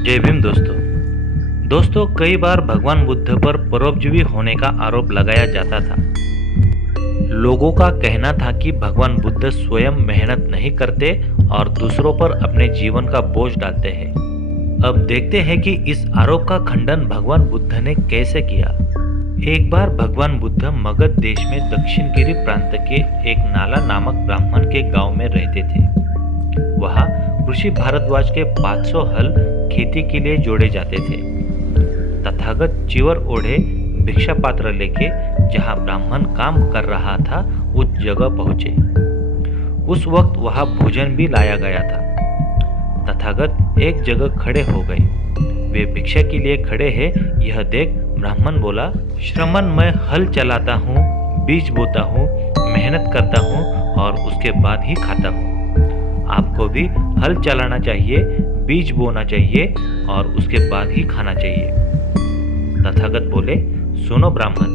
जय भीम दोस्तों कई बार भगवान बुद्ध पर परोपजीवी होने का आरोप लगाया जाता था। लोगों का कहना था कि भगवान बुद्ध स्वयं मेहनत नहीं करते और दूसरों पर अपने जीवन का बोझ डालते हैं। अब देखते हैं कि इस आरोप का खंडन भगवान बुद्ध ने कैसे किया। एक बार भगवान बुद्ध मगध देश में दक्षिणगिरी प्रांत के एक नाला नामक ब्राह्मण के गांव में रहते थे। वहां ऋषि भारद्वाज के 500 हल खेती के लिए जोड़े जाते थे। तथागत चिवर ओढ़े भिक्षा पात्र लेके जहां ब्राह्मण काम कर रहा था उस जगह पहुंचे। उस वक्त वहां भोजन भी लाया गया था। तथागत एक जगह खड़े हो गए। वे भिक्षा के लिए खड़े हैं यह देख ब्राह्मण बोला, श्रमण मैं हल चलाता हूँ, बीज बोता हूँ, मेहनत करता हूँ और उसके बाद ही खाता हूँ। आपको भी हल चलाना चाहिए, बीज बोना चाहिए और उसके बाद ही खाना चाहिए। तथागत बोले, सुनो ब्राह्मण,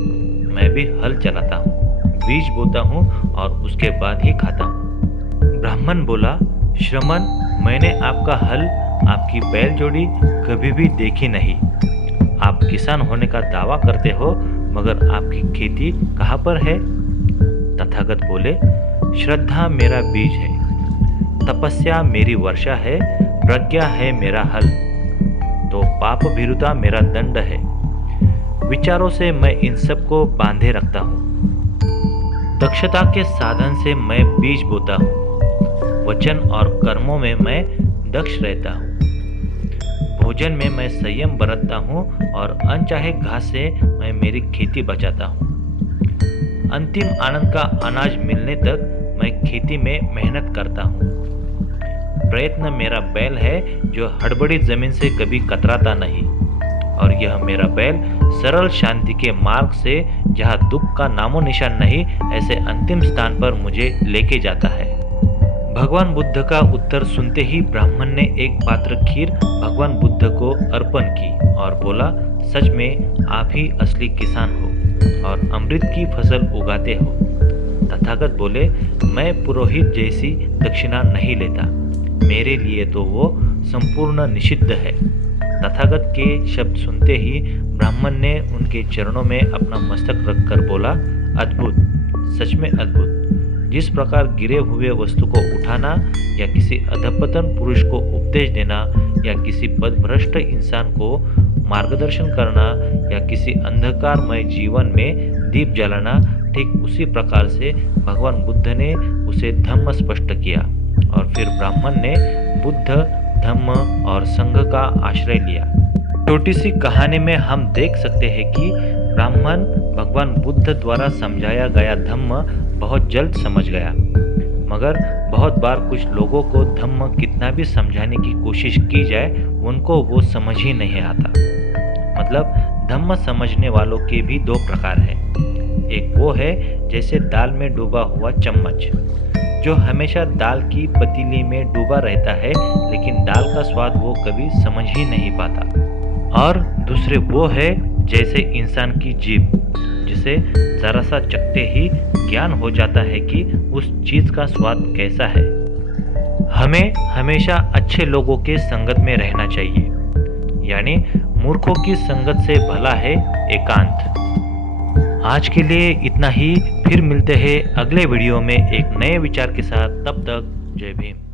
मैं भी हल चलाता हूँ, बीज बोता हूँ और उसके बाद ही खाता हूँ। ब्राह्मण बोला, श्रमण मैंने आपका हल, आपकी बैल जोड़ी कभी भी देखी नहीं। आप किसान होने का दावा करते हो मगर आपकी खेती कहाँ पर है? तथागत बोले, श्रद्धा मेरा बीज है, तपस्या मेरी वर्षा है, प्रज्ञा है मेरा हल, तो पाप भीरुता मेरा दंड है। विचारों से मैं इन सब को बांधे रखता हूँ। दक्षता के साधन से मैं बीज बोता हूँ। वचन और कर्मों में मैं दक्ष रहता हूँ। भोजन में मैं संयम बरतता हूँ और अनचाहे घास से मैं मेरी खेती बचाता हूँ। अंतिम आनंद का अनाज मिलने तक मैं खेती में मेहनत करता हूँ। प्रयत्न मेरा बैल है जो हड़बड़ी जमीन से कभी कतराता नहीं, और यह मेरा बैल सरल शांति के मार्ग से जहाँ दुख का नामो निशान नहीं ऐसे अंतिम स्थान पर मुझे लेके जाता है। भगवान बुद्ध का उत्तर सुनते ही ब्राह्मण ने एक पात्र खीर भगवान बुद्ध को अर्पण की और बोला, सच में आप ही असली किसान हो और अमृत की फसल उगाते हो। तथागत बोले, मैं पुरोहित जैसी दक्षिणा नहीं लेता, मेरे लिए तो वो संपूर्ण निषिद्ध है। तथागत के शब्द सुनते ही ब्राह्मण ने उनके चरणों में अपना मस्तक रखकर बोला, अद्भुत, सच में अद्भुत। जिस प्रकार गिरे हुए वस्तु को उठाना या किसी अधपतन पुरुष को उपदेश देना या किसी पदभ्रष्ट इंसान को मार्गदर्शन करना या किसी अंधकारमय जीवन में दीप जलाना, ठीक उसी प्रकार से भगवान बुद्ध ने उसे धम्म स्पष्ट किया। और फिर ब्राह्मण ने बुद्ध, धम्म और संघ का आश्रय लिया। छोटी सी कहानी में हम देख सकते हैं कि ब्राह्मण भगवान बुद्ध द्वारा समझाया गया धम्म बहुत जल्द समझ गया, मगर बहुत बार कुछ लोगों को धम्म कितना भी समझाने की कोशिश की जाए उनको वो समझ ही नहीं आता। मतलब धम्म समझने वालों के भी दो प्रकार हैं। एक वो है जैसे दाल में डूबा हुआ चम्मच, जो हमेशा दाल की पतीली में डूबा रहता है लेकिन दाल का स्वाद वो कभी समझ ही नहीं पाता। और दूसरे वो है जैसे इंसान की जीभ, जिसे जरा सा चखते ही ज्ञान हो जाता है कि उस चीज का स्वाद कैसा है। हमें हमेशा अच्छे लोगों के संगत में रहना चाहिए, यानी मूर्खों की संगत से भला है एकांत। आज के लिए इतना ही, फिर मिलते हैं अगले वीडियो में एक नए विचार के साथ। तब तक जय भीम।